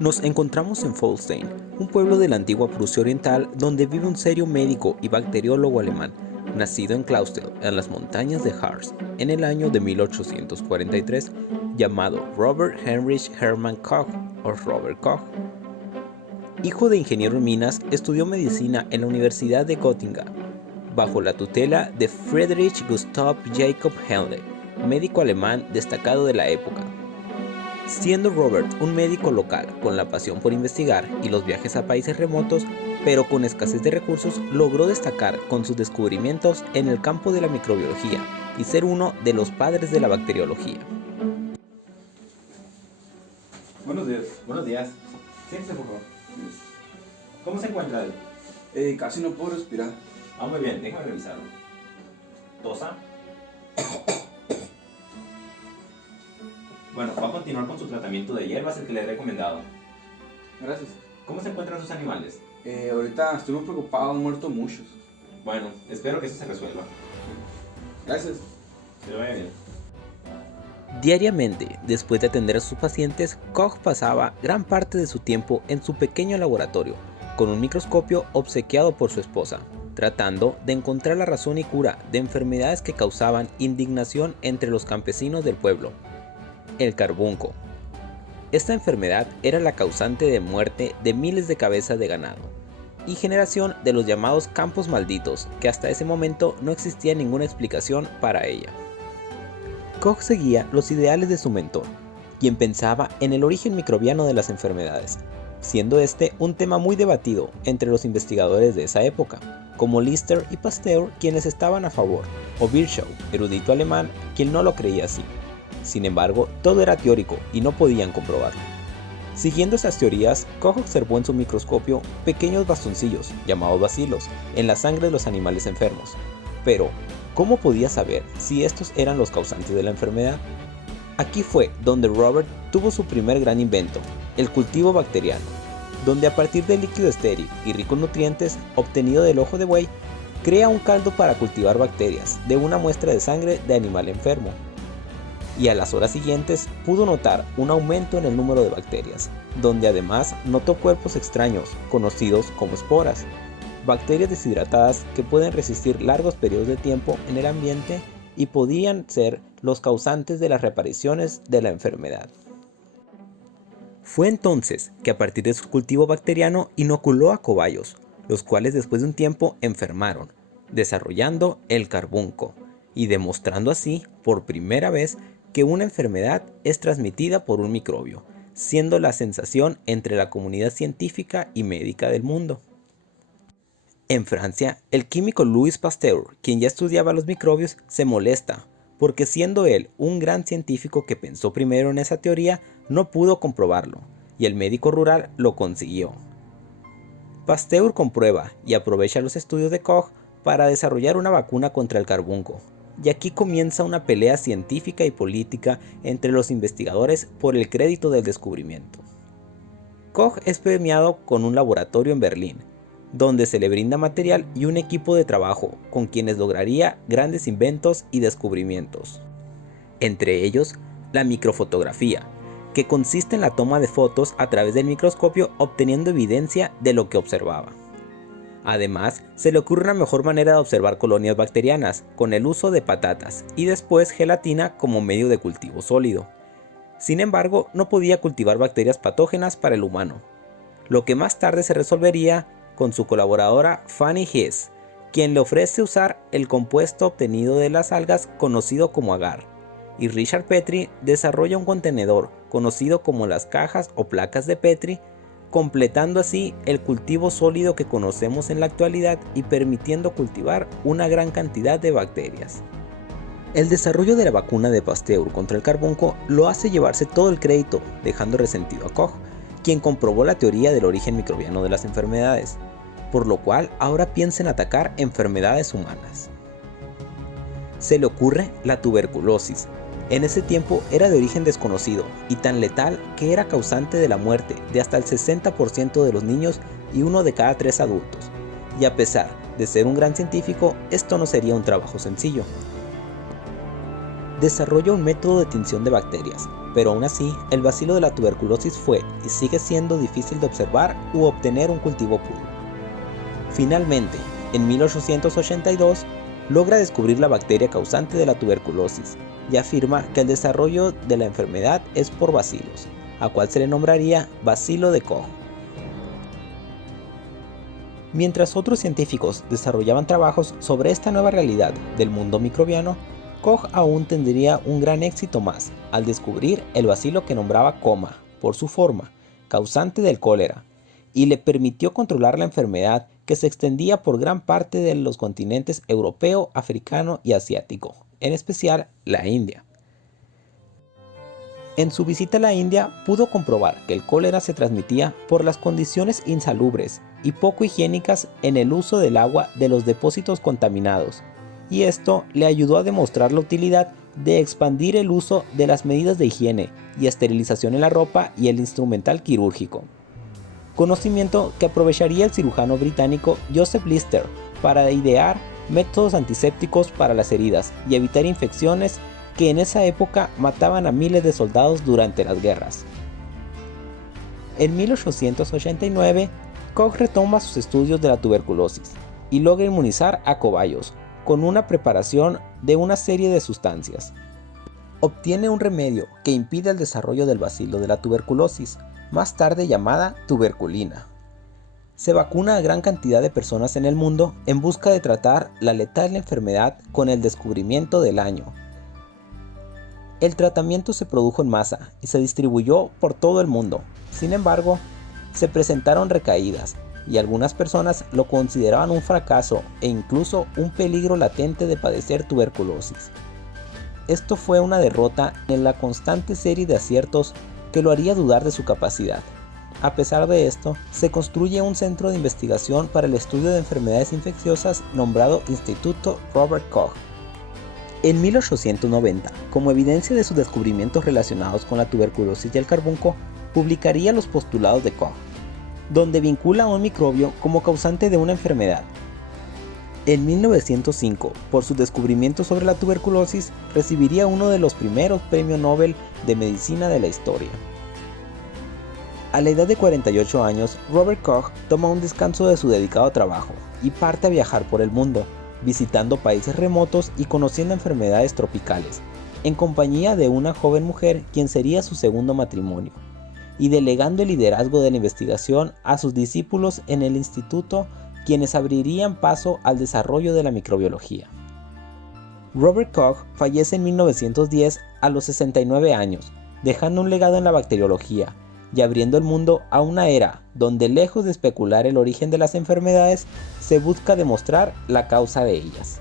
Nos encontramos en Folstein, un pueblo de la antigua Prusia Oriental donde vive un serio médico y bacteriólogo alemán, nacido en Clausthal, en las montañas de Harz, en el año de 1843, llamado Robert Heinrich Hermann Koch o Robert Koch. Hijo de ingeniero en minas, estudió medicina en la Universidad de Göttingen, bajo la tutela de Friedrich Gustav Jakob Henle, médico alemán destacado de la época. Siendo Robert un médico local con la pasión por investigar y los viajes a países remotos, pero con escasez de recursos, logró destacar con sus descubrimientos en el campo de la microbiología y ser uno de los padres de la bacteriología. Buenos días. Buenos días. Siéntese, por favor. ¿Cómo se encuentra él? Casi no puedo respirar. Muy bien, déjame revisarlo. Tosa. Bueno, va a continuar con su tratamiento de hierbas, el que le he recomendado. Gracias. ¿Cómo se encuentran sus animales? Ahorita estoy muy preocupado, han muerto muchos. Bueno, espero que eso se resuelva. Gracias. Que le vaya bien. Diariamente, después de atender a sus pacientes, Koch pasaba gran parte de su tiempo en su pequeño laboratorio, con un microscopio obsequiado por su esposa, tratando de encontrar la razón y cura de enfermedades que causaban indignación entre los campesinos del pueblo. El carbunco. Esta enfermedad era la causante de muerte de miles de cabezas de ganado y generación de los llamados campos malditos, que hasta ese momento no existía ninguna explicación para ella. Koch seguía los ideales de su mentor, quien pensaba en el origen microbiano de las enfermedades, siendo este un tema muy debatido entre los investigadores de esa época, como Lister y Pasteur, quienes estaban a favor, o Virchow, erudito alemán, quien no lo creía así. Sin embargo, todo era teórico y no podían comprobarlo. Siguiendo esas teorías, Koch observó en su microscopio pequeños bastoncillos, llamados bacilos, en la sangre de los animales enfermos. Pero, ¿cómo podía saber si estos eran los causantes de la enfermedad? Aquí fue donde Robert tuvo su primer gran invento, el cultivo bacteriano, donde a partir del líquido estéril y rico en nutrientes obtenido del ojo de buey, crea un caldo para cultivar bacterias de una muestra de sangre de animal enfermo. Y a las horas siguientes pudo notar un aumento en el número de bacterias, donde además notó cuerpos extraños, conocidos como esporas, bacterias deshidratadas que pueden resistir largos periodos de tiempo en el ambiente y podían ser los causantes de las reapariciones de la enfermedad. Fue entonces que a partir de su cultivo bacteriano inoculó a cobayos, los cuales después de un tiempo enfermaron, desarrollando el carbunco y demostrando así por primera vez que una enfermedad es transmitida por un microbio, siendo la sensación entre la comunidad científica y médica del mundo. En Francia, el químico Louis Pasteur, quien ya estudiaba los microbios, se molesta, porque siendo él un gran científico que pensó primero en esa teoría, no pudo comprobarlo, y el médico rural lo consiguió. Pasteur comprueba y aprovecha los estudios de Koch para desarrollar una vacuna contra el carbunco, y aquí comienza una pelea científica y política entre los investigadores por el crédito del descubrimiento. Koch es premiado con un laboratorio en Berlín, donde se le brinda material y un equipo de trabajo con quienes lograría grandes inventos y descubrimientos. Entre ellos, la microfotografía, que consiste en la toma de fotos a través del microscopio obteniendo evidencia de lo que observaba. Además, se le ocurre una mejor manera de observar colonias bacterianas, con el uso de patatas y después gelatina como medio de cultivo sólido. Sin embargo, no podía cultivar bacterias patógenas para el humano, lo que más tarde se resolvería con su colaboradora Fanny Hess, quien le ofrece usar el compuesto obtenido de las algas conocido como agar, y Richard Petri desarrolla un contenedor conocido como las cajas o placas de Petri, completando así el cultivo sólido que conocemos en la actualidad y permitiendo cultivar una gran cantidad de bacterias. El desarrollo de la vacuna de Pasteur contra el carbunco lo hace llevarse todo el crédito, dejando resentido a Koch, quien comprobó la teoría del origen microbiano de las enfermedades, por lo cual ahora piensa en atacar enfermedades humanas. Se le ocurre la tuberculosis. En ese tiempo era de origen desconocido y tan letal que era causante de la muerte de hasta el 60% de los niños y 1 de cada 3 adultos. Y a pesar de ser un gran científico, esto no sería un trabajo sencillo. desarrolla un método de tinción de bacterias, pero aún así, el bacilo de la tuberculosis fue y sigue siendo difícil de observar u obtener un cultivo puro. Finalmente, en 1882, logra descubrir la bacteria causante de la tuberculosis y afirma que el desarrollo de la enfermedad es por bacilos, a cual se le nombraría bacilo de Koch. Mientras otros científicos desarrollaban trabajos sobre esta nueva realidad del mundo microbiano, Koch aún tendría un gran éxito más al descubrir el bacilo que nombraba coma, por su forma, causante del cólera, y le permitió controlar la enfermedad que se extendía por gran parte de los continentes europeo, africano y asiático, en especial la India. En su visita a la India pudo comprobar que el cólera se transmitía por las condiciones insalubres y poco higiénicas en el uso del agua de los depósitos contaminados, y esto le ayudó a demostrar la utilidad de expandir el uso de las medidas de higiene y esterilización en la ropa y el instrumental quirúrgico. Conocimiento que aprovecharía el cirujano británico Joseph Lister para idear métodos antisépticos para las heridas y evitar infecciones que en esa época mataban a miles de soldados durante las guerras. En 1889, Koch retoma sus estudios de la tuberculosis y logra inmunizar a cobayos con una preparación de una serie de sustancias. Obtiene un remedio que impide el desarrollo del bacilo de la tuberculosis, más tarde llamada tuberculina. Se vacuna a gran cantidad de personas en el mundo en busca de tratar la letal enfermedad con el descubrimiento del año. El tratamiento se produjo en masa y se distribuyó por todo el mundo. Sin embargo, se presentaron recaídas y algunas personas lo consideraban un fracaso e incluso un peligro latente de padecer tuberculosis. Esto fue una derrota en la constante serie de aciertos que lo haría dudar de su capacidad. A pesar de esto, se construye un centro de investigación para el estudio de enfermedades infecciosas nombrado Instituto Robert Koch. En 1890, como evidencia de sus descubrimientos relacionados con la tuberculosis y el carbunco, publicaría los postulados de Koch, donde vincula a un microbio como causante de una enfermedad. En 1905, por sus descubrimientos sobre la tuberculosis, recibiría uno de los primeros premios Nobel de Medicina de la historia. A la edad de 48 años, Robert Koch toma un descanso de su dedicado trabajo y parte a viajar por el mundo, visitando países remotos y conociendo enfermedades tropicales, en compañía de una joven mujer quien sería su segundo matrimonio, y delegando el liderazgo de la investigación a sus discípulos en el instituto, quienes abrirían paso al desarrollo de la microbiología. Robert Koch fallece en 1910 a los 69 años, dejando un legado en la bacteriología y abriendo el mundo a una era donde, lejos de especular el origen de las enfermedades, se busca demostrar la causa de ellas.